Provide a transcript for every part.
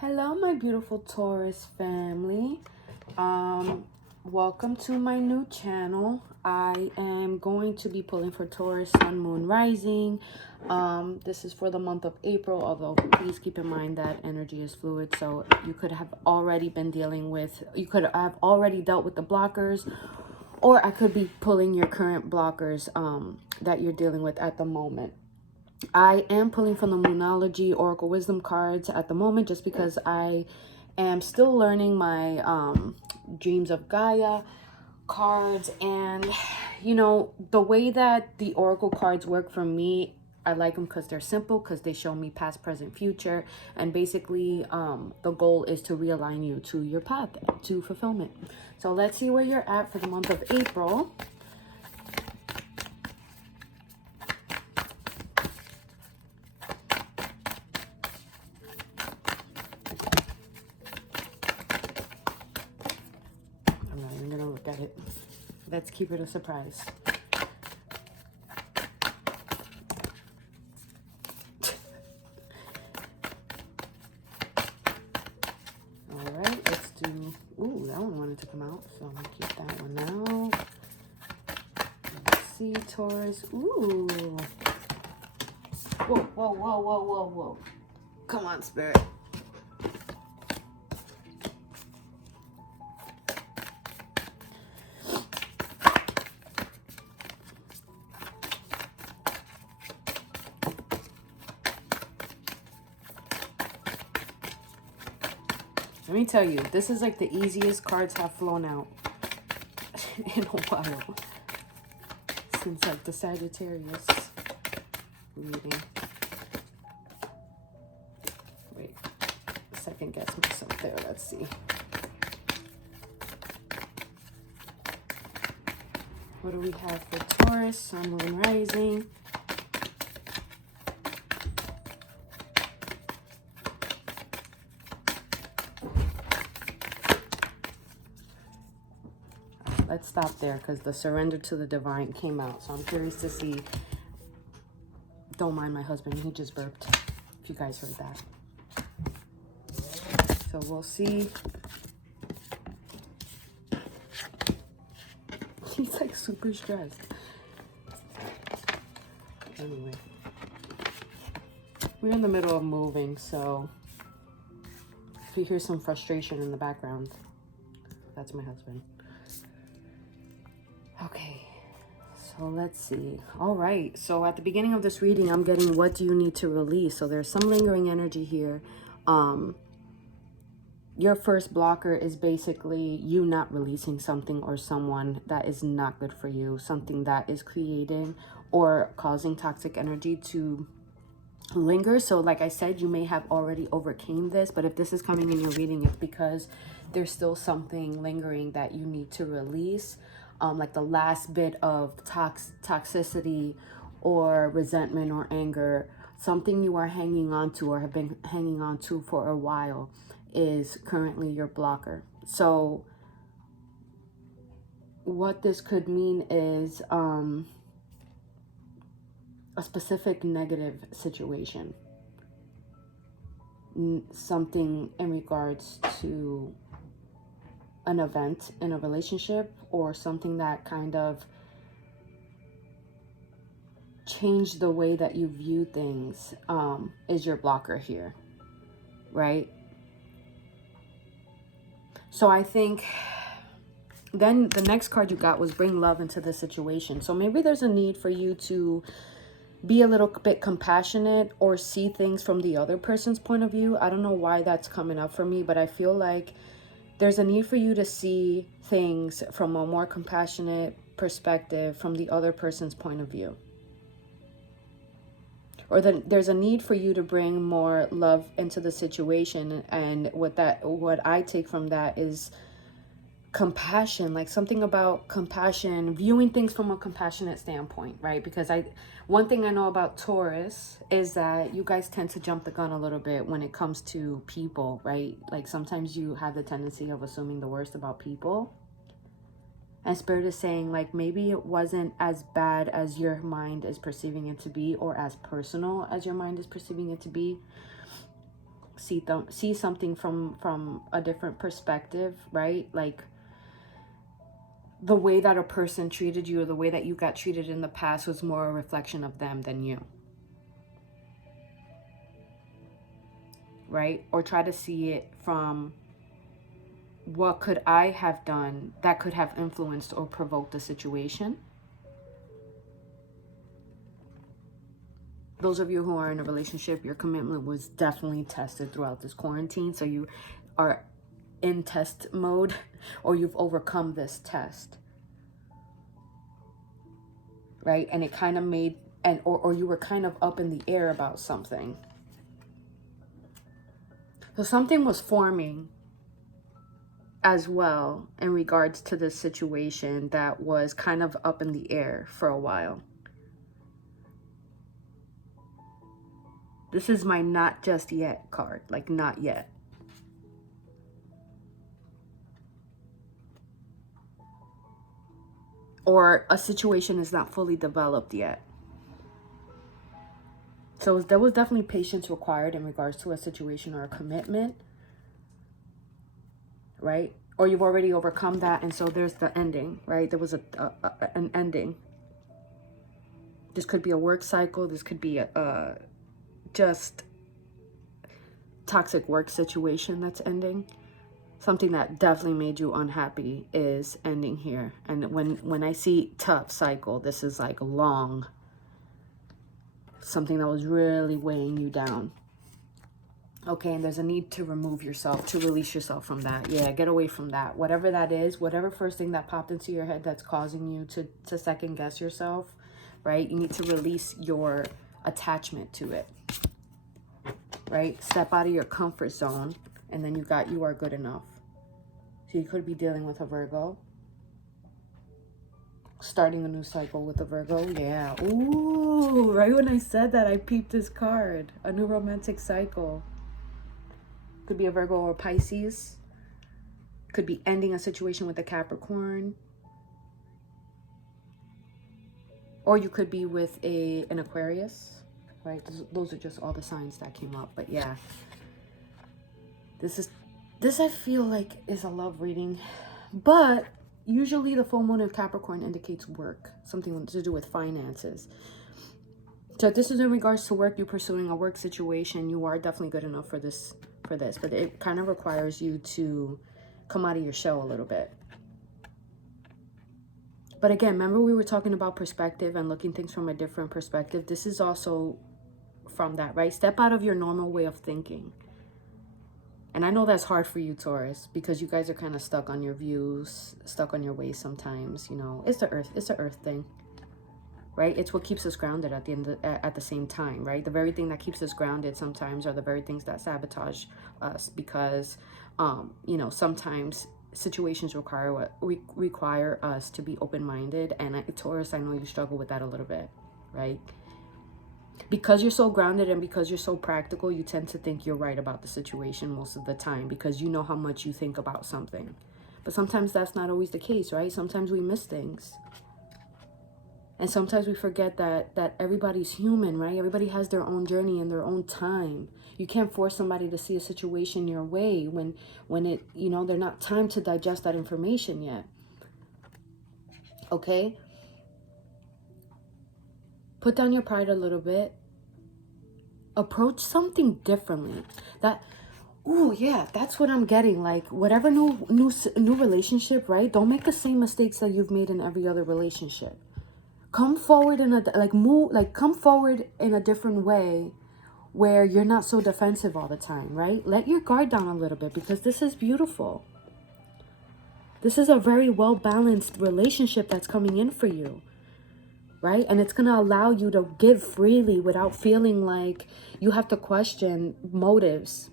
Hello, my beautiful Taurus family. Welcome to my new channel. I am going to be pulling for Taurus, Sun, Moon, Rising. This is for the month of April, although please keep in mind that energy is fluid. So you could have already been you could have already dealt with the blockers, or I could be pulling your current blockers that you're dealing with at the moment. I am pulling from the Moonology Oracle Wisdom cards at the moment just because I am still learning my Dreams of Gaia cards. And, you know, the way that the Oracle cards work for me, I like them because they're simple, because they show me past, present, future. And basically, the goal is to realign you to your path, to fulfillment. So let's see where you're at for the month of April. At it. Let's keep it a surprise. All right, let's do. Ooh, that one wanted to come out, so I'm gonna keep that one out. Let's see, Taurus. Ooh. Whoa, whoa, whoa, whoa, whoa, whoa. Come on, Spirit. Let me tell you, this is like the easiest cards have flown out in a while. Since like the Sagittarius reading. Wait, second guess myself there. Let's see. What do we have for Taurus, Sun, Moon, Rising? Let's stop there because the Surrender to the Divine came out. So I'm curious to see. Don't mind my husband. He just burped. If you guys heard that. So we'll see. He's like super stressed. Anyway. We're in the middle of moving. So if you hear some frustration in the background, that's my husband. Okay, so let's see. All right, so at the beginning of this reading, I'm getting, what do you need to release? So there's some lingering energy here. Your first blocker is basically you not releasing something or someone that is not good for you, something that is creating or causing toxic energy to linger. So like I said, you may have already overcame this, but if this is coming in your reading, it's because there's still something lingering that you need to release. Like the last bit of toxicity or resentment or anger, something you are hanging on to or have been hanging on to for a while is currently your blocker. So what this could mean is a specific negative situation, something in regards to an event in a relationship or something that kind of changed the way that you view things, is your blocker here, right? So I think then the next card you got was bring love into the situation. So maybe there's a need for you to be a little bit compassionate or see things from the other person's point of view. I don't know why that's coming up for me, but I feel like there's a need for you to see things from a more compassionate perspective from the other person's point of view. Or there's a need for you to bring more love into the situation. And what I take from that is compassion, like something about compassion, viewing things from a compassionate standpoint, right? Because one thing I know about Taurus is that you guys tend to jump the gun a little bit when it comes to people, right? Like sometimes you have the tendency of assuming the worst about people. And Spirit is saying, like, maybe it wasn't as bad as your mind is perceiving it to be, or as personal as your mind is perceiving it to be. see something from a different perspective, right? Like the way that a person treated you or the way that you got treated in the past was more a reflection of them than you, right? Or try to see it from, what could I have done that could have influenced or provoked the situation? Those of you who are in a relationship, your commitment was definitely tested throughout this quarantine. So you are in test mode, or you've overcome this test, right? And it kind of made, or you were kind of up in the air about something. So something was forming as well in regards to this situation that was kind of up in the air for a while. This is my not just yet card, like not yet. Or a situation is not fully developed yet. So there was definitely patience required in regards to a situation or a commitment, right? Or you've already overcome that, and so there's the ending, right? There was an ending. This could be a work cycle. This could be a just toxic work situation that's ending. Something that definitely made you unhappy is ending here. And when I see tough cycle, this is like long. Something that was really weighing you down. Okay, and there's a need to remove yourself, to release yourself from that. Yeah, get away from that. Whatever that is, whatever first thing that popped into your head that's causing you to second guess yourself, right? You need to release your attachment to it, right? Step out of your comfort zone, and then you are good enough. So you could be dealing with a Virgo. Starting a new cycle with a Virgo. Yeah. Ooh, right when I said that, I peeped this card. A new romantic cycle. Could be a Virgo or Pisces. Could be ending a situation with a Capricorn. Or you could be with an Aquarius, right? Those are just all the signs that came up. But yeah, this I feel like is a love reading. But usually the full moon of Capricorn indicates work, something to do with finances. So if this is in regards to work, you're pursuing a work situation, you are definitely good enough for this. But it kind of requires you to come out of your shell a little bit. But again, remember we were talking about perspective and looking things from a different perspective. This is also from that, right? Step out of your normal way of thinking. And I know that's hard for you, Taurus, because you guys are kind of stuck on your views, stuck on your ways sometimes, you know. It's the earth thing, right? It's what keeps us grounded at the same time, right? The very thing that keeps us grounded sometimes are the very things that sabotage us, because, you know, sometimes situations require us to be open-minded. And Taurus, I know you struggle with that a little bit, right? Because you're so grounded and because you're so practical, you tend to think you're right about the situation most of the time, because you know how much you think about something. But sometimes that's not always the case, right? Sometimes we miss things. And sometimes we forget that everybody's human, right? Everybody has their own journey and their own time. You can't force somebody to see a situation your way when it, you know, they're not time to digest that information yet. Okay? Put down your pride a little bit. Approach something differently. That's what I'm getting. Like, whatever new relationship, right? Don't make the same mistakes that you've made in every other relationship. Come forward come forward in a different way where you're not so defensive all the time, right? Let your guard down a little bit, because this is beautiful. This is a very well-balanced relationship that's coming in for you, right? And it's going to allow you to give freely without feeling like you have to question motives,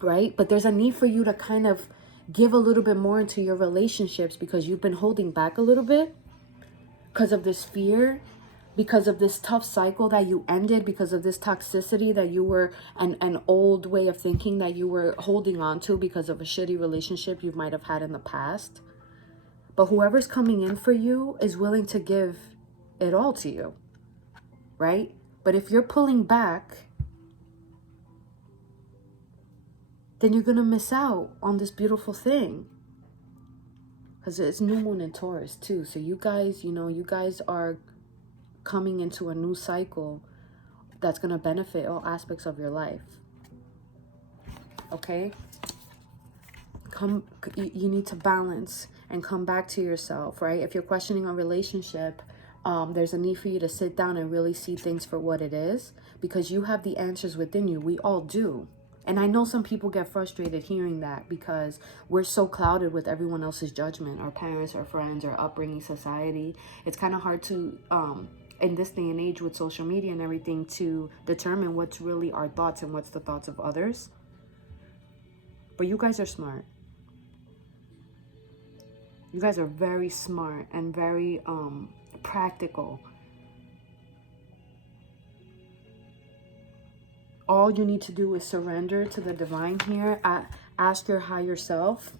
right? But there's a need for you to kind of give a little bit more into your relationships, because you've been holding back a little bit because of this fear, because of this tough cycle that you ended, because of this toxicity that you were, an old way of thinking that you were holding on to because of a shitty relationship you might have had in the past. But whoever's coming in for you is willing to give it all to you, right? But if you're pulling back, then you're going to miss out on this beautiful thing. Because it's new moon in Taurus too. So you guys, you guys are coming into a new cycle that's going to benefit all aspects of your life. Okay? You need to balance and come back to yourself, right? If you're questioning a relationship, there's a need for you to sit down and really see things for what it is, because you have the answers within you. We all do. And I know some people get frustrated hearing that, because we're so clouded with everyone else's judgment, our parents, our friends, our upbringing, society. It's kind of hard to, in this day and age with social media and everything, to determine what's really our thoughts and what's the thoughts of others. But you guys are smart. You guys are very smart and very practical. All you need to do is surrender to the divine here. Ask your higher self.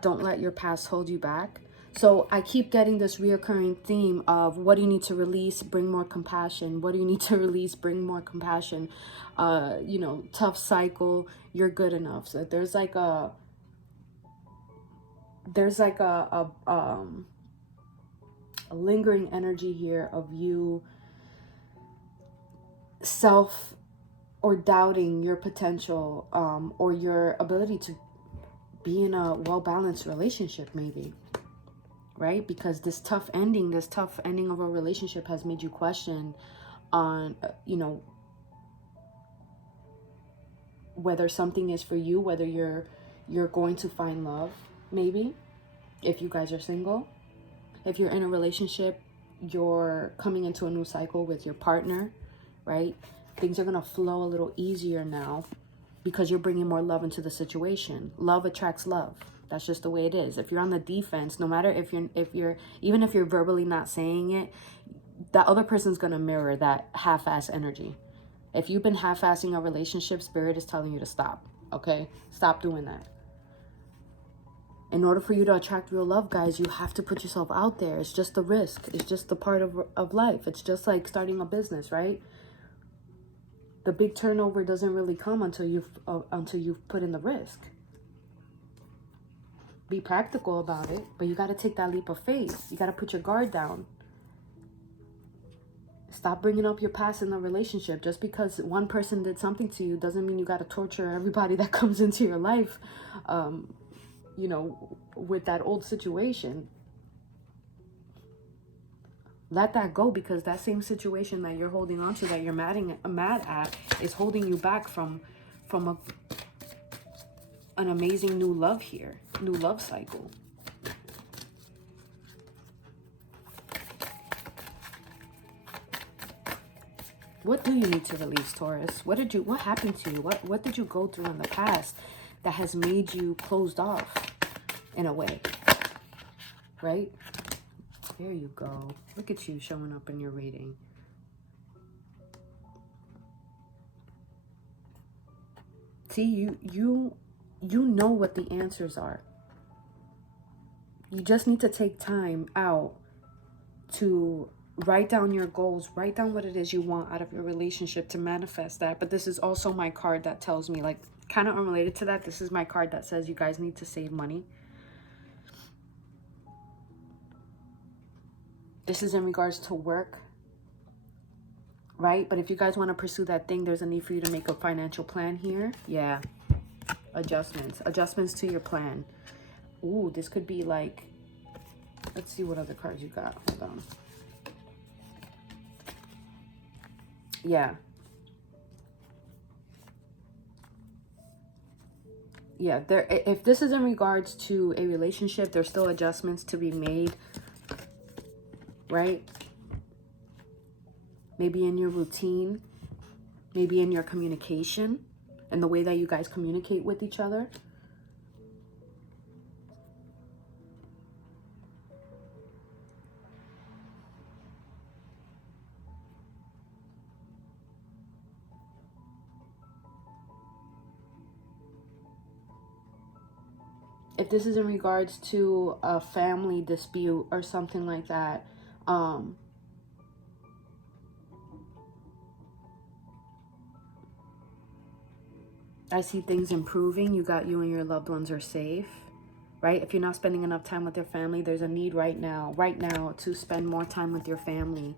Don't let your past hold you back. So I keep getting this reoccurring theme of, what do you need to release? Bring more compassion. What do you need to release? Bring more compassion. Tough cycle. You're good enough. So there's like a lingering energy here of you self or doubting your potential, or your ability to be in a well-balanced relationship, maybe, right? Because this tough ending of a relationship has made you question on, whether something is for you, whether you're going to find love, maybe, if you guys are single. If you're in a relationship, you're coming into a new cycle with your partner, right? Things are going to flow a little easier now, because you're bringing more love into the situation. Love attracts love. That's just the way it is. If you're on the defense, no matter even if you're verbally not saying it, that other person's going to mirror that half-ass energy. If you've been half-assing a relationship, Spirit is telling you to stop, okay? Stop doing that. In order for you to attract real love, guys, you have to put yourself out there. It's just a risk. It's just a part of life. It's just like starting a business, right? The big turnover doesn't really come until you've put in the risk. Be practical about it, but you got to take that leap of faith. You got to put your guard down. Stop bringing up your past in the relationship. Just because one person did something to you doesn't mean you got to torture everybody that comes into your life, with that old situation. Let that go, because that same situation that you're holding on to, that you're mad at, is holding you back from an amazing new love here, new love cycle. What do you need to release, Taurus? What happened to you? What did you go through in the past that has made you closed off in a way, right? There you go. Look at you showing up in your reading. See, you know what the answers are. You just need to take time out to write down your goals, write down what it is you want out of your relationship to manifest that. But this is also my card that tells me, like, kind of unrelated to that, this is my card that says you guys need to save money. This is in regards to work, right? But if you guys want to pursue that thing, there's a need for you to make a financial plan here. Yeah. Adjustments to your plan. Ooh, this could be like, let's see what other cards you got. Hold on. Yeah. Yeah, if this is in regards to a relationship, there's still adjustments to be made, right? Maybe in your routine, maybe in your communication and the way that you guys communicate with each other. If this is in regards to a family dispute or something like that, I see things improving. You and your loved ones are safe, right? If you're not spending enough time with your family, there's a need right now, to spend more time with your family,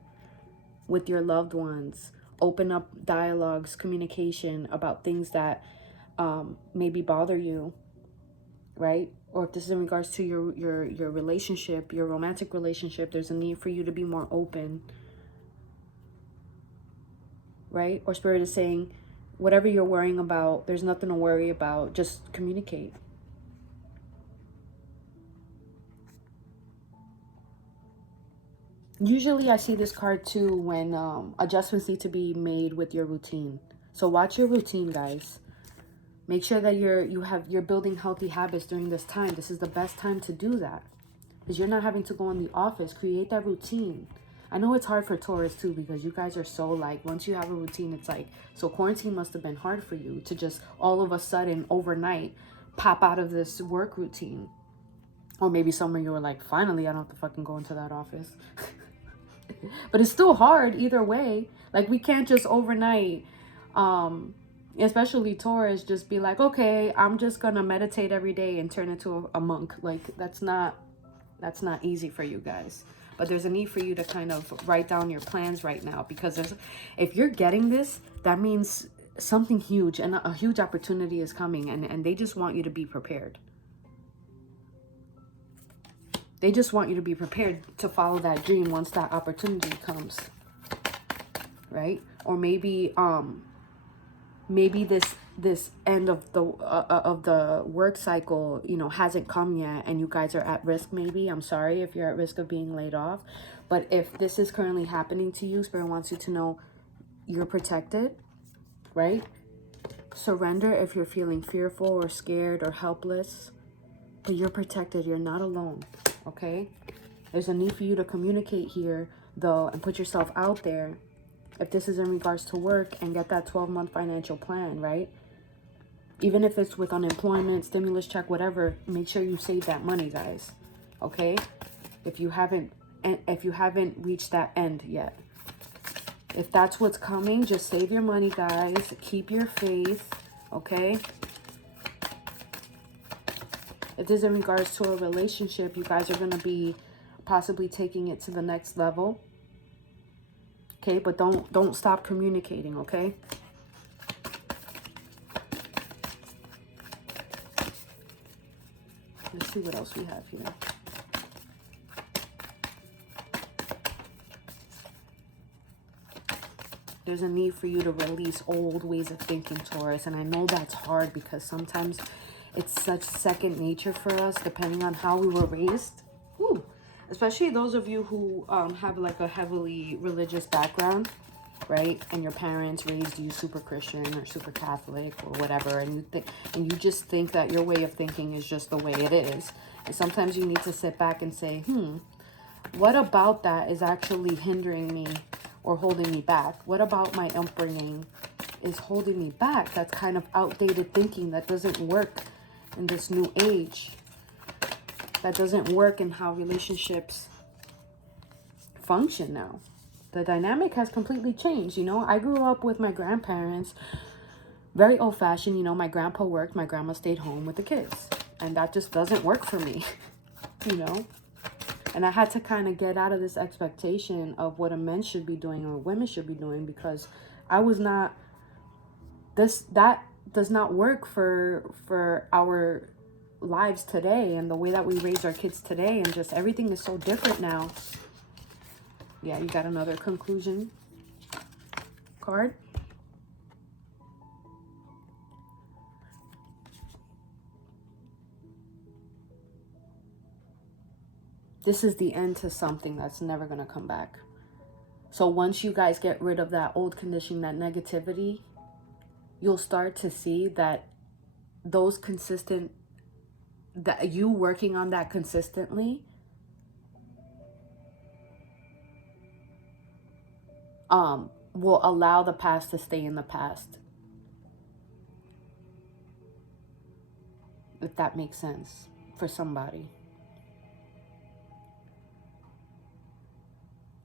with your loved ones. Open up dialogues, communication about things that maybe bother you, right? Or if this is in regards to your relationship, your romantic relationship, there's a need for you to be more open, right? Or Spirit is saying, whatever you're worrying about, there's nothing to worry about. Just communicate. Usually I see this card too when adjustments need to be made with your routine. So watch your routine, guys. Make sure that you're building healthy habits during this time. This is the best time to do that, because you're not having to go in the office. Create that routine. I know it's hard for Taurus too, because you guys are so like, once you have a routine, it's like, so quarantine must have been hard for you to just all of a sudden overnight pop out of this work routine. Or maybe somewhere you were like, finally I don't have to fucking go into that office. But it's still hard either way. Like, we can't just overnight, especially Taurus, just be like, okay, I'm just gonna meditate every day and turn into a monk. Like, that's not easy for you guys. But there's a need for you to kind of write down your plans right now, because if you're getting this, that means something huge and a huge opportunity is coming, and they just want you to be prepared. They just want you to be prepared to follow that dream once that opportunity comes, right? Or maybe this end of the work cycle, you know, hasn't come yet, and you guys are at risk. Maybe, I'm sorry if you're at risk of being laid off, but if this is currently happening to you, Spirit wants you to know you're protected, right? Surrender if you're feeling fearful or scared or helpless, but you're protected. You're not alone. Okay, there's a need for you to communicate here, though, and put yourself out there. If this is in regards to work, and get that 12-month financial plan, right? Even if it's with unemployment, stimulus check, whatever, make sure you save that money, guys. Okay, if you haven't reached that end yet, if that's what's coming, just save your money, guys. Keep your faith. Okay. If this is in regards to a relationship, you guys are going to be possibly taking it to the next level. Okay, but don't stop communicating, okay? Let's see what else we have here. There's a need for you to release old ways of thinking, Taurus. And I know that's hard, because sometimes it's such second nature for us, depending on how we were raised. Whew. Especially those of you who have like a heavily religious background, right? And your parents raised you super Christian or super Catholic or whatever, and you just think that your way of thinking is just the way it is. And sometimes you need to sit back and say, what about that is actually hindering me or holding me back? What about my upbringing is holding me back? That's kind of outdated thinking that doesn't work in this new age. That doesn't work in how relationships function now. The dynamic has completely changed. You know, I grew up with my grandparents, very old-fashioned. You know, my grandpa worked, my grandma stayed home with the kids, and that just doesn't work for me. You know, and I had to kind of get out of this expectation of what a man should be doing or women should be doing, because I was not that does not work for our lives today and the way that we raise our kids today, and just everything is so different now. Yeah, you got another conclusion card. This is the end to something that's never going to come back. So once you guys get rid of that old conditioning, that negativity, you'll start to see that those consistent, that you working on that consistently will allow the past to stay in the past. If that makes sense for somebody.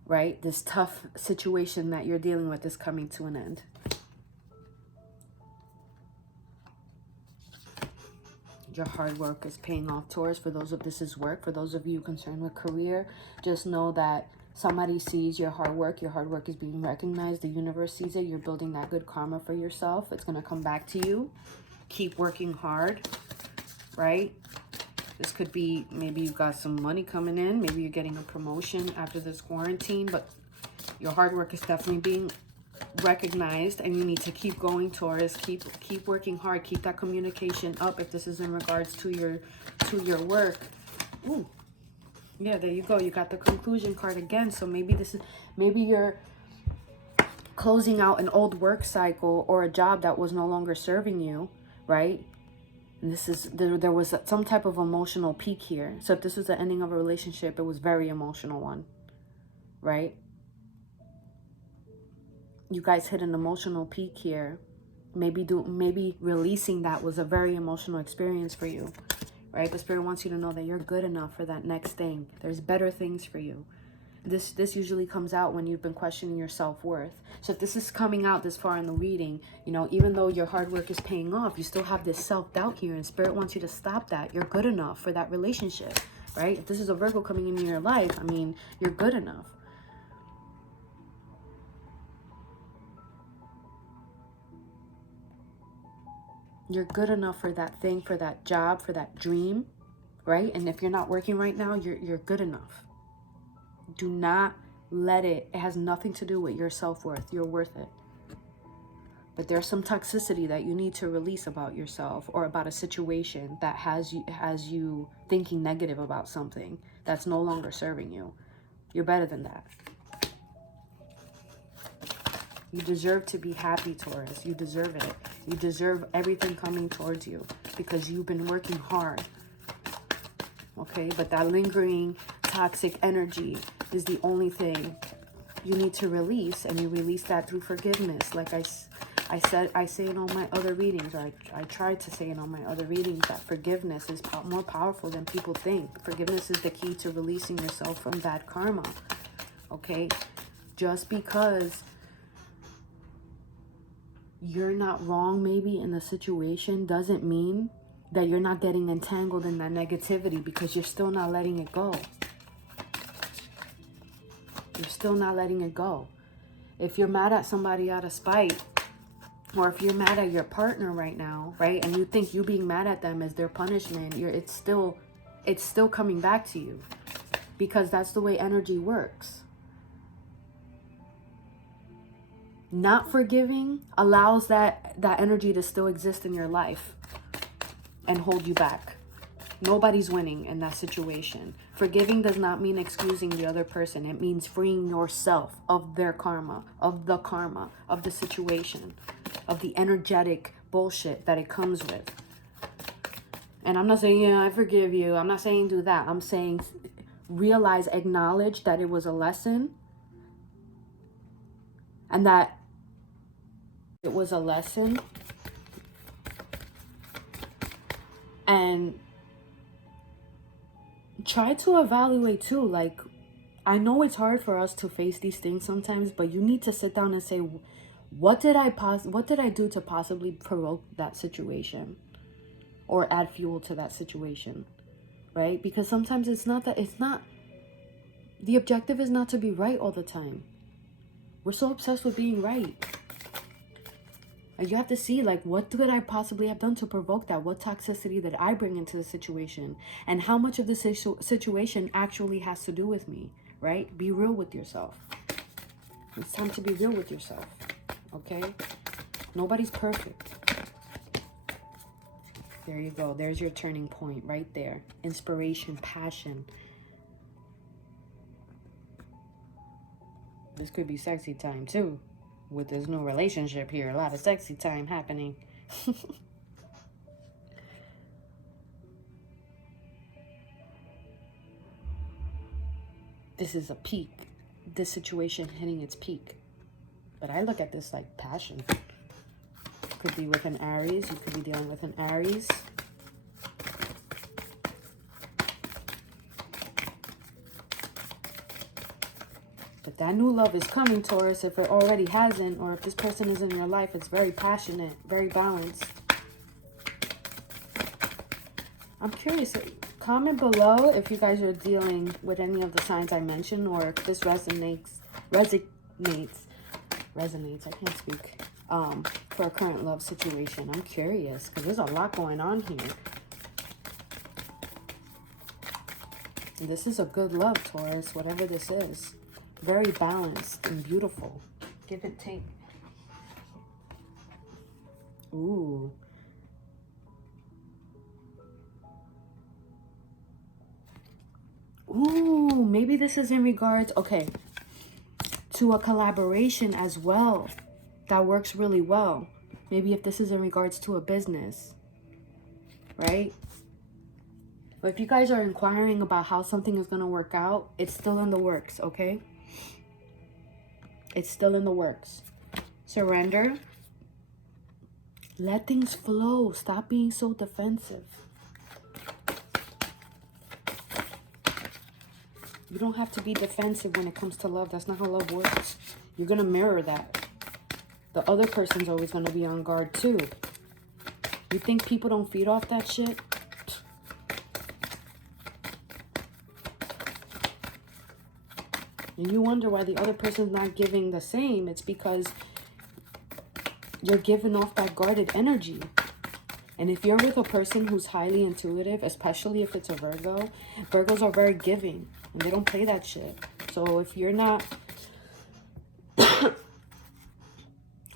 Right? This tough situation that you're dealing with is coming to an end. Your hard work is paying off, Taurus. For those of this is work. For those of you concerned with career, just know that somebody sees your hard work. Your hard work is being recognized. The universe sees it. You're building that good karma for yourself. It's going to come back to you. Keep working hard, right? This could be, maybe you got some money coming in. Maybe you're getting a promotion after this quarantine. But your hard work is definitely being recognized, and you need to keep going, Taurus. Keep working hard. Keep that communication up if this is in regards to your work. Ooh. Yeah, there you go. You got the conclusion card again. So maybe you're closing out an old work cycle or a job that was no longer serving you, right? And there was some type of emotional peak here. So if this was the ending of a relationship, it was very emotional one, right? You guys hit an emotional peak here. Maybe releasing that was a very emotional experience for you, right? The Spirit wants you to know that you're good enough for that next thing. There's better things for you. This usually comes out when you've been questioning your self-worth. So if this is coming out this far in the reading, you know, even though your hard work is paying off, you still have this self-doubt here, and Spirit wants you to stop that. You're good enough for that relationship, right? If this is a Virgo coming into your life, I mean, you're good enough. You're good enough for that thing, for that job, for that dream, right? And if you're not working right now, you're good enough. Do not let it has nothing to do with your self-worth. You're worth it. But there's some toxicity that you need to release about yourself, or about a situation that has you thinking negative about something that's no longer serving you. You're better than that. You deserve to be happy, Taurus. You deserve it. You deserve everything coming towards you because you've been working hard. Okay, but that lingering toxic energy is the only thing you need to release, and you release that through forgiveness. Like I say in all my other readings, or I tried to say in all my other readings, that forgiveness is more powerful than people think. Forgiveness is the key to releasing yourself from bad karma. Okay, just because you're not wrong maybe in the situation doesn't mean that you're not getting entangled in that negativity, because you're still not letting it go. You're still not letting it go. If you're mad at somebody out of spite, or if you're mad at your partner right now, right, and you think you being mad at them is their punishment, it's still coming back to you, because that's the way energy works. Not forgiving allows that energy to still exist in your life and hold you back. Nobody's winning in that situation. Forgiving does not mean excusing the other person. It means freeing yourself of their karma, of the situation, of the energetic bullshit that it comes with. And I'm not saying, yeah, I forgive you. I'm not saying do that. I'm saying realize, acknowledge that it was a lesson, and that it was a lesson, and try to evaluate too. Like, I know it's hard for us to face these things sometimes, but you need to sit down and say, what did I do to possibly provoke that situation or add fuel to that situation, right? Because sometimes the objective is not to be right all the time. We're so obsessed with being right. And you have to see, like, what could I possibly have done to provoke that? What toxicity did I bring into the situation? And how much of the situation actually has to do with me, right? Be real with yourself. It's time to be real with yourself, okay? Nobody's perfect. There you go. There's your turning point right there. Inspiration, passion. This could be sexy time too. With this new relationship here, a lot of sexy time happening. This is a peak. This situation hitting its peak. But I look at this like passion. Could be with an Aries. You could be dealing with an Aries. But that new love is coming, Taurus. If it already hasn't, or if this person is in your life, it's very passionate, very balanced. I'm curious. Comment below if you guys are dealing with any of the signs I mentioned, or if this resonates. I can't speak. For a current love situation. I'm curious because there's a lot going on here. And this is a good love, Taurus, whatever this is. Very balanced and beautiful. Give and take. Ooh. Ooh, maybe this is in regards, okay, to a collaboration as well. That works really well. Maybe if this is in regards to a business, right? But if you guys are inquiring about how something is going to work out, it's still in the works, okay? It's still in the works. Surrender. Let things flow. Stop being so defensive. You don't have to be defensive when it comes to love. That's not how love works. You're going to mirror that. The other person's always going to be on guard too. You think people don't feed off that shit? And you wonder why the other person's not giving the same. It's because you're giving off that guarded energy. And if you're with a person who's highly intuitive, especially if it's a Virgo, Virgos are very giving. And they don't play that shit. So if you're not...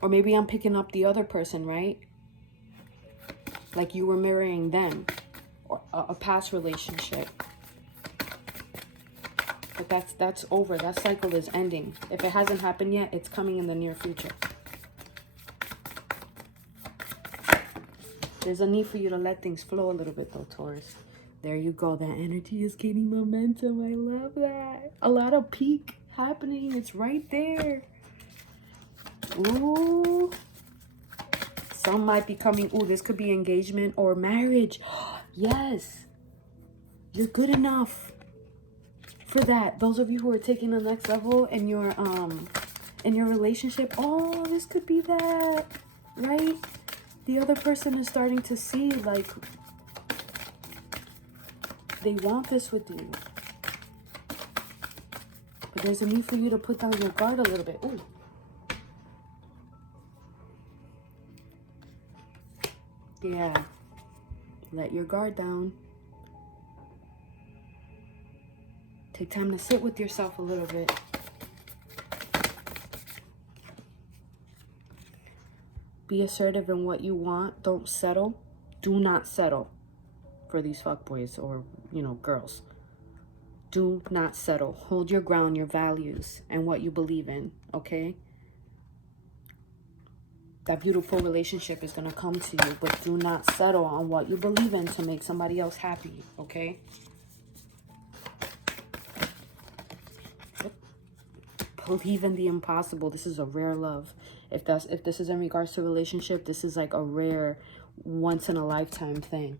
or maybe I'm picking up the other person, right? Like you were mirroring them. Or a past relationship. But that's over. That cycle is ending. If it hasn't happened yet, it's coming in the near future. There's a need for you to let things flow a little bit though, Taurus. There you go. That energy is gaining momentum. I love that. A lot of peak happening. It's right there. Ooh. Some might be coming. Ooh, this could be engagement or marriage. Yes. You're good enough for that. Those of you who are taking the next level in your relationship. Oh, this could be that. Right? The other person is starting to see like they want this with you. But there's a need for you to put down your guard a little bit. Ooh. Yeah. Let your guard down. Take time to sit with yourself a little bit. Be assertive in what you want. Don't settle. Do not settle for these fuckboys or, you know, girls. Do not settle. Hold your ground, your values, and what you believe in, okay? That beautiful relationship is going to come to you, but do not settle on what you believe in to make somebody else happy, okay? Believe in the impossible. This is a rare love. If this is in regards to a relationship, this is like a rare once in a lifetime thing.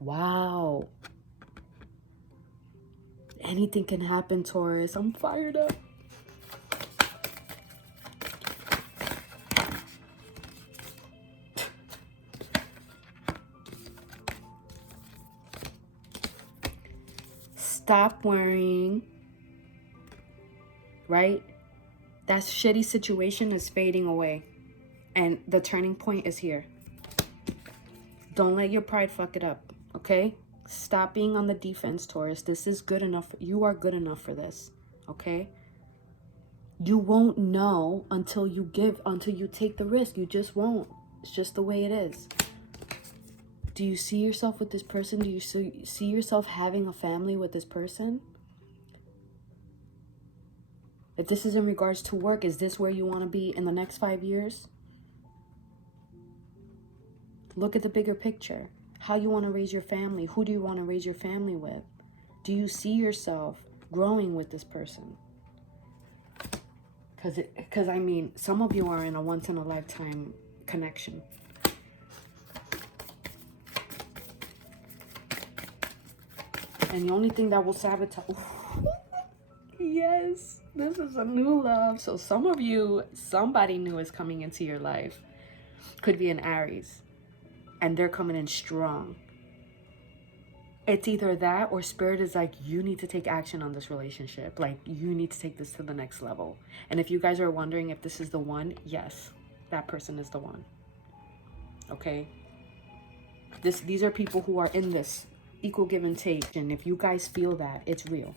Wow. Anything can happen, Taurus. I'm fired up. Stop worrying. Right? That shitty situation is fading away. And the turning point is here. Don't let your pride fuck it up. Okay? Stop being on the defense, Taurus. This is good enough. You are good enough for this. Okay? You won't know until you take the risk. You just won't. It's just the way it is. Do you see yourself with this person? Do you see yourself having a family with this person? If this is in regards to work, is this where you want to be in the next 5 years? Look at the bigger picture. How you want to raise your family. Who do you want to raise your family with? Do you see yourself growing with this person? Because I mean, some of you are in a once-in-a-lifetime connection. And the only thing that will sabotage... Yes, this is a new love. So some of you, somebody new is coming into your life. Could be an Aries. And they're coming in strong. It's either that or Spirit is like, you need to take action on this relationship. Like, you need to take this to the next level. And if you guys are wondering if this is the one, yes, that person is the one. Okay? These are people who are in this equal give and take. And if you guys feel that, it's real.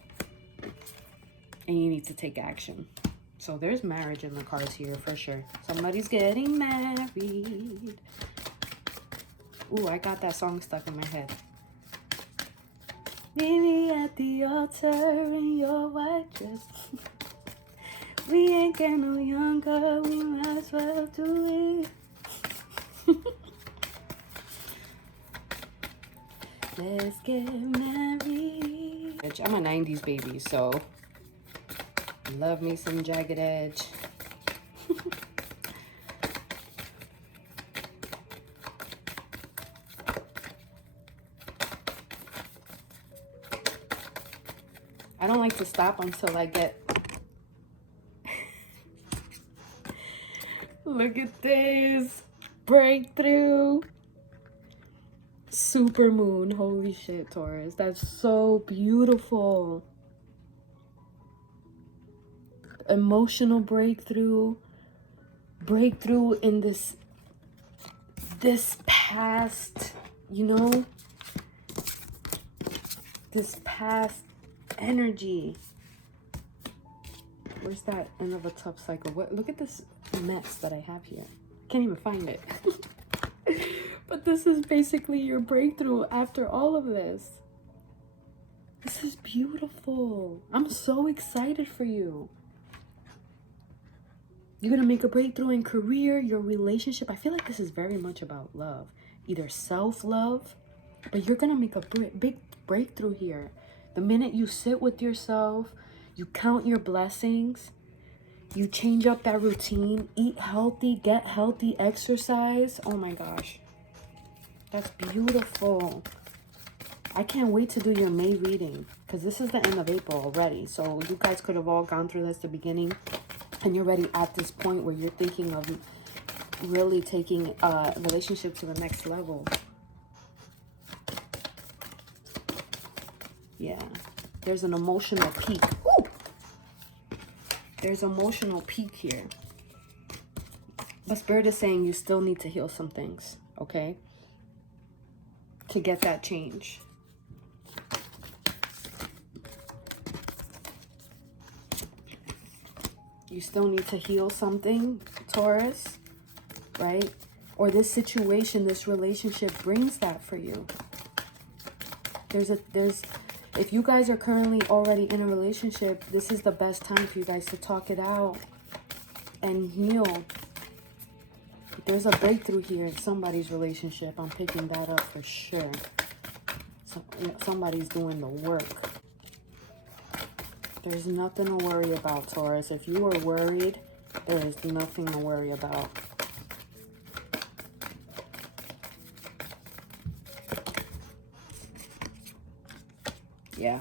And you need to take action. So there's marriage in the cards here for sure. Somebody's getting married. Ooh, I got that song stuck in my head. Meet me at the altar in your white dress. We ain't getting no younger, we might as well do it. Let's get married. I'm a 90s baby, so love me some Jagged Edge. I don't like to stop until I get... Look at this. Breakthrough. Super moon. Holy shit, Taurus. That's so beautiful. Emotional breakthrough. Breakthrough in this past, you know? This past energy. Where's that end of a tough cycle? What? Look at this mess that I have here. Can't even find it. But this is basically your breakthrough after all of this. This is beautiful. I'm so excited for you. You're gonna make a breakthrough in career, your relationship. I feel like this is very much about love. Either self-love, but you're gonna make a big breakthrough here. The minute you sit with yourself, you count your blessings, you change up that routine, eat healthy, get healthy, exercise. Oh my gosh. That's beautiful. I can't wait to do your May reading because this is the end of April already. So you guys could have all gone through this at the beginning and you're already at this point where you're thinking of really taking a relationship to the next level. Yeah, there's an emotional peak. Ooh! There's emotional peak here. But Spirit is saying you still need to heal some things, okay? To get that change. You still need to heal something, Taurus, right? Or this situation, this relationship brings that for you. If you guys are currently already in a relationship, this is the best time for you guys to talk it out and heal. There's a breakthrough here in somebody's relationship. I'm picking that up for sure. So, somebody's doing the work. There's nothing to worry about, Taurus. If you are worried, there is nothing to worry about. Yeah,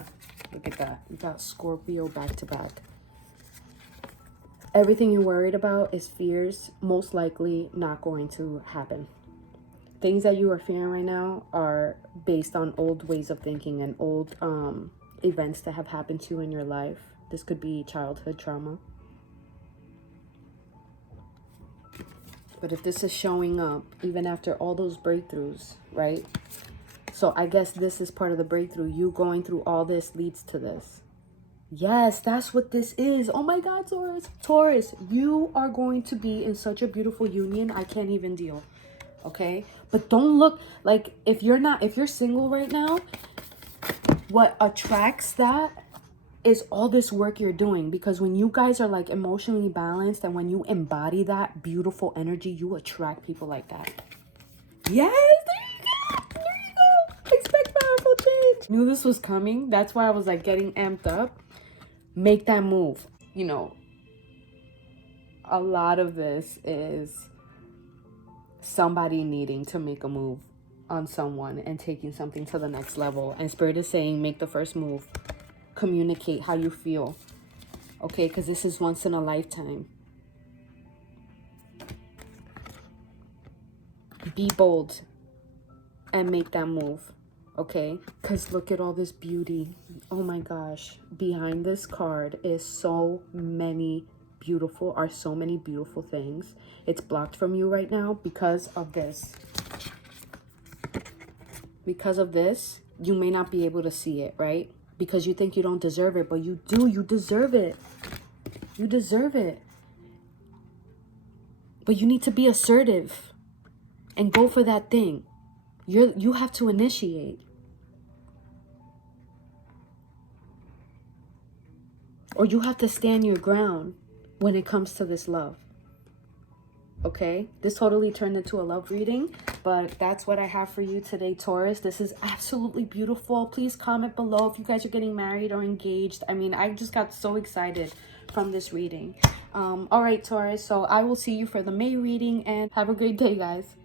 look at that. You got Scorpio back to back. Everything you're worried about is fears, most likely not going to happen. Things that you are fearing right now are based on old ways of thinking and old events that have happened to you in your life. This could be childhood trauma. But if this is showing up, even after all those breakthroughs, right? So I guess this is part of the breakthrough. You going through all this leads to this. Yes, that's what this is. Oh my God, Taurus. Taurus, you are going to be in such a beautiful union. I can't even deal. Okay? But don't look like if you're single right now, what attracts that is all this work you're doing. Because when you guys are like emotionally balanced and when you embody that beautiful energy, you attract people like that. Yes, there you go. Expect powerful change. Knew this was coming. That's why I was like getting amped up. Make that move. You know, a lot of this is somebody needing to make a move on someone and taking something to the next level. And Spirit is saying, make the first move. Communicate how you feel. Okay, because this is once in a lifetime. Be bold and make that move. okay? Because look at all this beauty. Oh my gosh. Behind this card is so many beautiful things. It's blocked from you right now because of this. Because of this, you may not be able to see it, right? Because you think you don't deserve it, but you do. You deserve it. You deserve it. But you need to be assertive and go for that thing. You have to initiate. Or you have to stand your ground when it comes to this love. Okay? This totally turned into a love reading, but that's what I have for you today, Taurus. This is absolutely beautiful. Please comment below if you guys are getting married or engaged. I mean, I just got so excited from this reading. All right, Taurus. So I will see you for the May reading, and have a great day, guys.